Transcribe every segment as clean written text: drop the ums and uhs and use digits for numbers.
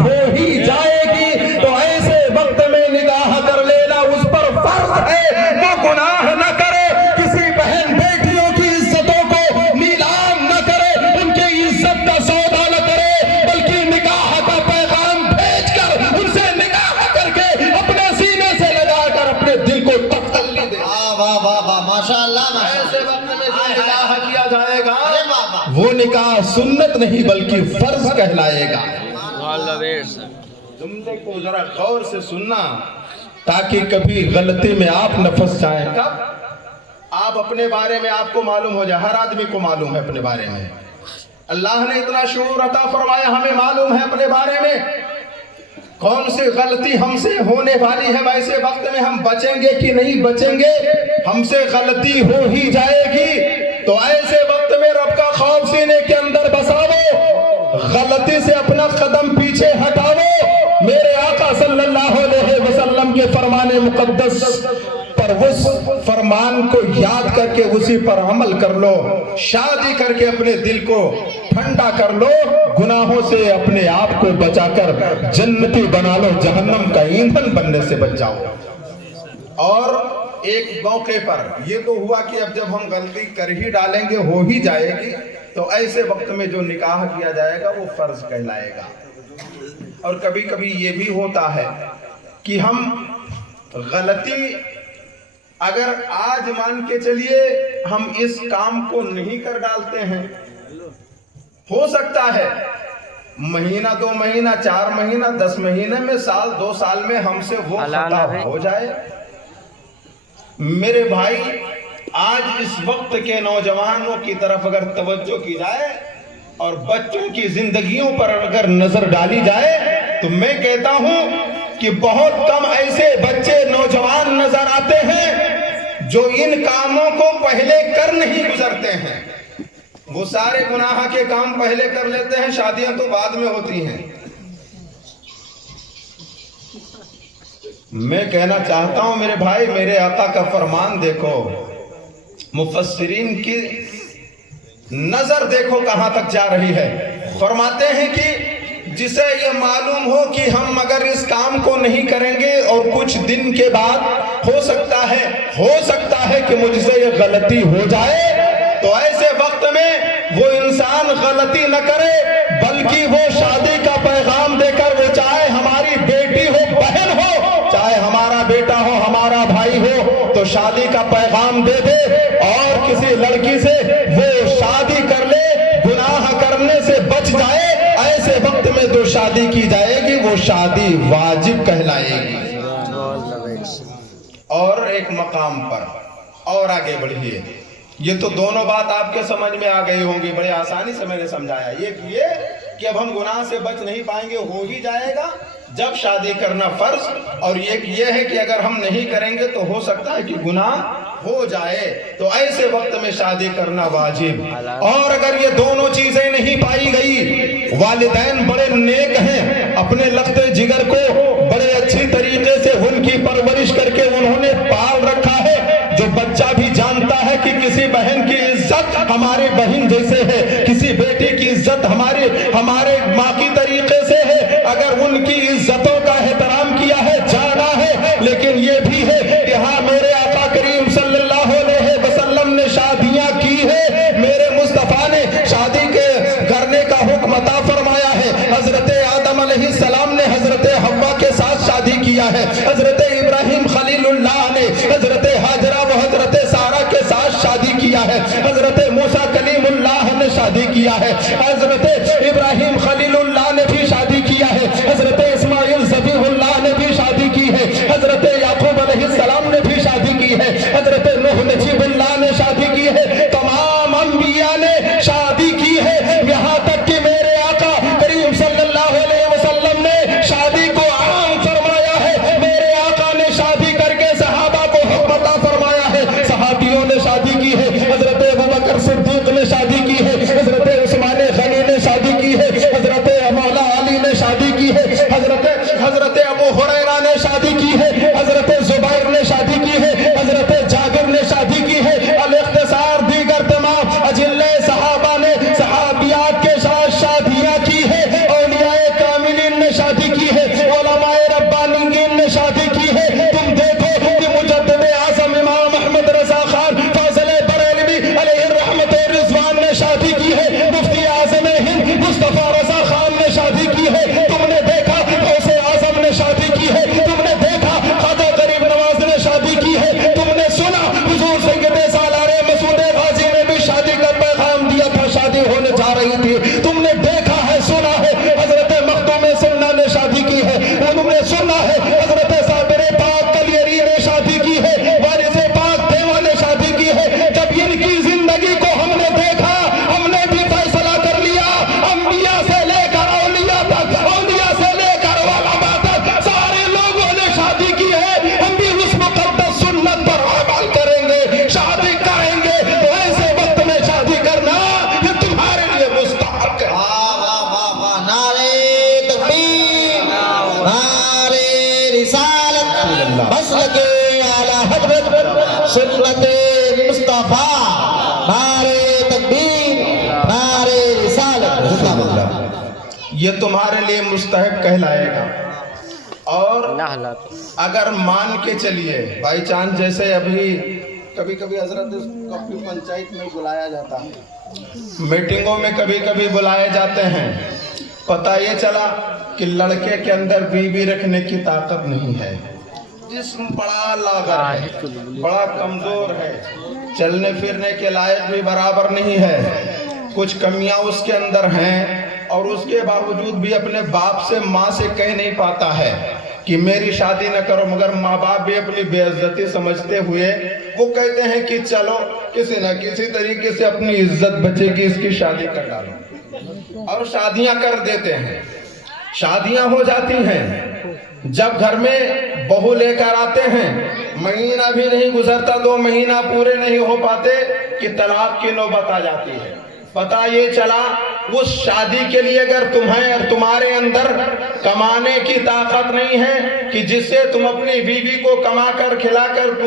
हो ही जाएगी, तो ऐसे वक्त में निगाह कर लेना उस पर फर्ज है, वो गुनाह न करे, किसी बहन बेटियों की इज्जतों को नीलाम न करे, उनके इज्जत का सौदा न करे, बल्कि निकाह का पैगाम भेजकर उनसे निकाह करके अपने सीने से लगाकर अपने दिल को तसल्ली दे। वाह वाह वाह, माशाअल्लाह। ऐसे वक्त में जो निकाह किया जाएगा वो निकाह सुन्नत नहीं बल्कि फर्ज कहलाएगा। जुमले को जरा गौर से सुनना ताकि कभी गलती में आप न फंस जाएं। कब आप अपने बारे में आपको मालूम हो जाए, हर आदमी को मालूम है अपने बारे में। अल्लाह ने इतना शऊर अता फरमाया, हमें मालूम है अपने बारे में कौन सी गलती हमसे होने वाली है, वैसे वक्त में हम बचेंगे कि नहीं बचेंगे। हमसे गलती हो ही जाएगी तो ऐसे वक्त में रब का खौफ सीने के अंदर बसावो, गलती से अपना कदम पीछे हटावो, मेरे आका सल्लल्लाहु अलैहि वसल्लम के फरमाने मुकद्दस पर उस फरमान को याद करके उसी पर अमल कर लो, शादी करके अपने दिल को ठंडा कर लो, गुनाहों से अपने आप को बचाकर जन्नती बना लो, जहन्नम का ईंधन बनने से बच जाओ। और एक मौके पर ये तो हुआ कि अब जब हम गलती कर ही डालेंगे हो ही जाएगी, तो ऐसे वक्त में जो निकाह किया जाएगा वो फर्ज कहलाएगा। और कभी कभी ये भी होता है कि हम गलती अगर आज मान के चलिए हम इस काम को नहीं कर डालते हैं, हो सकता है महीना 2 महीना 4 महीना 10 महीने में साल 2 साल में हमसे वो खता हो जाए। मेरे भाई आज इस वक्त के नौजवानों की तरफ अगर तवज्जो की जाए और बच्चों की जिंदगियों पर अगर नजर डाली जाए तो मैं कहता हूं कि बहुत कम ऐसे बच्चे नौजवान नजर आते हैं जो इन कामों को पहले कर नहीं गुजरते हैं। वो सारे गुनाह के काम पहले कर लेते हैं, शादियां तो बाद में होती हैं। मैं कहना चाहता हूं मेरे भाई, मेरे आका का फरमान देखो, मुफस्सिरीन की नजर देखो कहां तक जा रही है। फरमाते हैं कि जिसे ये मालूम हो कि हम अगर इस काम को नहीं करेंगे और कुछ दिन के बाद हो सकता है कि मुझसे ये गलती हो जाए, तो ऐसे वक्त में वो इंसान गलती न करे बल्कि वो शादी का पैगाम देकर, वो चाहे हमारी बेटी हो, बहन हो, चाहे हमारा बेटा हो, हमारा भाई हो, तो शादी का पैगाम दे दे और किसी लड़की से वो शादी कर ले, गुनाह करने से बच जाए। ऐसे वक्त में जो शादी की जाएगी वो शादी वाजिब कहलाएगी। और एक मकाम पर और आगे बढ़िए, ये तो दोनों बात आपके समझ में आ गई होंगी, बड़े आसानी से मैंने समझाया। ये कि अब हम गुनाह से बच नहीं पाएंगे, हो ही जाएगा जब शादी करना फर्ज, और ये है कि अगर हम नहीं करेंगे तो हो सकता है कि गुनाह हो जाए, तो ऐसे वक्त में शादी करना वाजिब। और अगर ये दोनों चीजें नहीं पाई गई, वालिदैन बड़े नेक हैं, अपने लगते जिगर को बड़े अच्छी तरीके से उनकी परवरिश करके उन्होंने पाल रखा है, जो बच्चा भी जानता है कि किसी बहन की इज्जत हमारी बहन जैसे है, किसी बेटे की इज्जत हमारे माँ की तरीके से है, अगर उनकी इज्जतों का एहतराम किया है, जाना है। लेकिन ये भी है कि हाँ, मेरे आका करीम सल्लल्लाहु अलैहि वसल्लम ने शादियां की है, मेरे मुस्तफा ने शादी के करने का हुक्म अता फरमाया है। हजरत आदम अलैहिस्सलाम ने हजरत हव्वा के साथ शादी किया है, हजरत इब्राहिम खलीलुल्लाह ने हजरत हाजरा व हजरत सारा के साथ शादी किया है, हजरत मूसा कलीमुल्लाह ने शादी किया है, हजरत इब्राहिम खलीलुल्लाह ने भी शादी किया है, हजरत इस्माइल ज़बीहुल्लाह ने भी शादी की है, हजरत याकूब अलैहिस्सलाम ने भी शादी की है, हजरत नूह नजीबुल्लाह ने शादी की है, तमाम अंबिया ने शादी की है। यहाँ तक कि मेरे आका करीम सल्लल्लाहु अलैहि वसल्लम ने शादी को आम फरमाया है। मेरे आका ने शादी करके सहाबा को हुक्म अता फरमाया है, सहाबियों ने शादी की है, हजरत अबू बकर सिद्दीक ने शादी की है, हजरत उस्मान गनी ने शादी अल्लाह। मसलके आला हजरत सुन्नत मुस्तफा, नारे तकबीर, नारे रिसालत, जिंदाबाद। ये तुम्हारे लिए मुस्तहब कहलाएगा। और अगर मान के चलिए बाई चांस, जैसे अभी कभी कभी हजरत अपनी पंचायत में बुलाया जाता है, मीटिंगों में कभी कभी बुलाए जाते हैं, पता ये चला कि लड़के के अंदर बीवी रखने की ताकत नहीं है, जिस्म बड़ा लागर है, बड़ा कमजोर है, चलने फिरने के लायक भी बराबर नहीं है, कुछ कमियां उसके अंदर हैं, और उसके बावजूद भी अपने बाप से माँ से कह नहीं पाता है कि मेरी शादी न करो, मगर माँ बाप भी अपनी बेइज्जती समझते हुए वो कहते हैं कि चलो किसी न किसी तरीके से अपनी इज्जत बचेगी, इसकी शादी कर डालो, और शादियां कर देते हैं। शादियां हो जाती हैं, जब घर में बहू लेकर आते हैं, महीना भी नहीं गुजरता, 2 महीना पूरे नहीं हो पाते कि तलाक की नौबत आ जाती है। पता ये चला उस शादी के लिए अगर तुम्हें और तुम्हारे अंदर कमाने की ताकत नहीं है कि जिससे तुम अपनी बीवी को कमा कर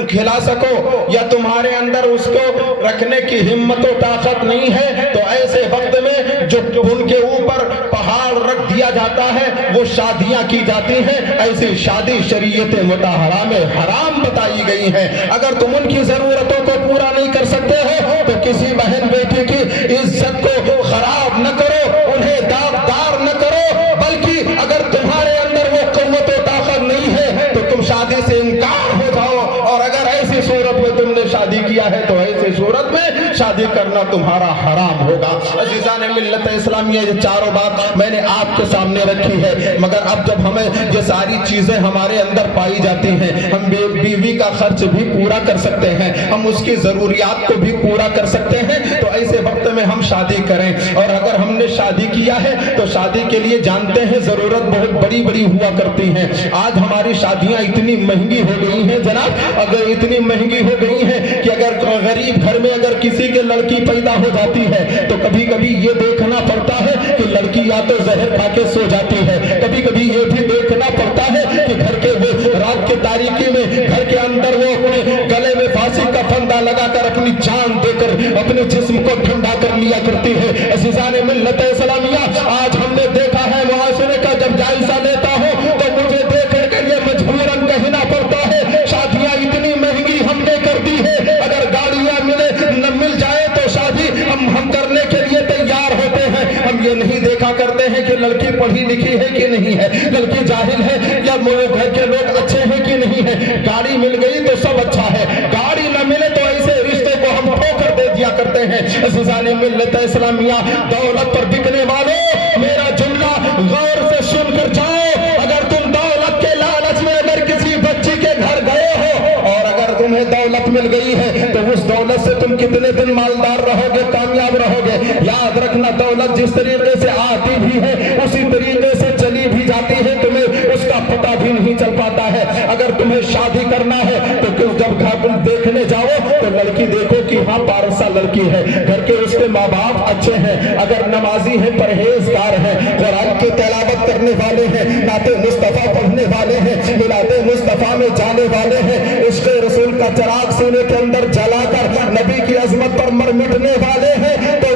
खिला सको, या तुम्हारे अंदर उसको रखने की हिम्मत और ताकत नहीं है, तो ऐसे वक्त में जो उनके ऊपर पहाड़ रख दिया जाता है वो शादियां की जाती हैं। ऐसी शादी शरीयत मुताहरा में हराम बताई गई है। अगर तुम उनकी जरूरतों को पूरा नहीं कर सकते हो तो किसी बहन बेटी की इज्जत को खराब न करो, उन्हें दागदार न करो, बल्कि अगर तुम्हारे अंदर वो कुव्वत और ताकत नहीं है तो तुम शादी से इनकार हो जाओ। और अगर ऐसी सूरत में तुमने शादी किया है तो ऐसी सूरत में शादी करना तुम्हारा हराम होगा। अज़ीज़ान मिल्लत इस्लामिया, ये चारों बात मैंने आपके सामने रखी है, मगर अब जब हमें ये सारी चीजें हमारे अंदर पाई जाती हैं, हम बीवी का खर्च भी पूरा कर सकते हैं, हम उसकी जरूरियात को भी पूरा कर सकते हैं, तो ऐसे वक्त में हम शादी करें। और अगर हमने शादी किया है तो शादी के लिए जानते हैं जरूरत बहुत बड़ी बड़ी हुआ करती हैं। आज हमारी शादियां इतनी महंगी हो गई हैं जनाब, अगर इतनी महंगी हो गई हैं कि अगर गरीब घर में अगर किसी के लड़की पैदा हो जाती है तो कभी कभी ये देखना पड़ता है कि लड़की या तो जहर खा के सो जाती है, कभी कभी ये भी देखना पड़ता है कि घर के वो रात के तारीकी में घर के अंदर वो अपने गले में फांसी का फंदा लगाकर अपनी जान देकर अपने जिस्म को ठंडा कर लिया करती है। अज़ीज़ान मिल्लत इस्लामिया, आज हमने देखा है मुआशरे का जब जायजा लेता हूं तो मुझे देख कर ये मजबूरन कहना पड़ता है, शादियां इतनी महंगी हमने कर दी है, अगर गाड़ियां मिले न मिल जाए तो शादी हम करने के लिए तैयार होते हैं। हम ये नहीं देखा करते हैं कि लड़की पढ़ी लिखी है कि नहीं है, लड़की जाहिल है या घर के लोग अच्छे हैं कि नहीं है। गाड़ी मिल गई तो सब अच्छा है, गाड़ी न मिले तो ऐसे रिश्ते को हम ठोकर दे दिया करते हैं। अज़ीज़ान मिल्लत इस्लामिया, दौलत पर बिकने वालों, मेरा जुमला गौर से सुनकर जाओ। अगर तुम दौलत के लालच में अगर किसी बच्ची के घर गए हो और अगर तुम्हें दौलत मिल गई है तो उस दौलत से तुम कितने दिन मालदार रहोगे, कामयाब रहोगे। याद रखना, दौलत जिस तरीके से आती भी है उसी तरीके से चली भी जाती है, तुम्हें उसका पता भी नहीं चल पाता है। अगर तुम्हें शादी करना है तो जब घर देखने जाओ तो लड़की देखो कि हाँ पारसा लड़की है, घर के उसके माँ बाप अच्छे हैं, अगर नमाजी है, परहेजगार है, कुरान की तिलावत करने वाले हैं, नाते मुस्तफा पढ़ने वाले हैं, मिलादे मुस्तफा में जाने वाले हैं, इश्क़ रसूल का चिराग सीने के अंदर जलाकर नबी की अजमत पर मर मिटने वाले हैं, तो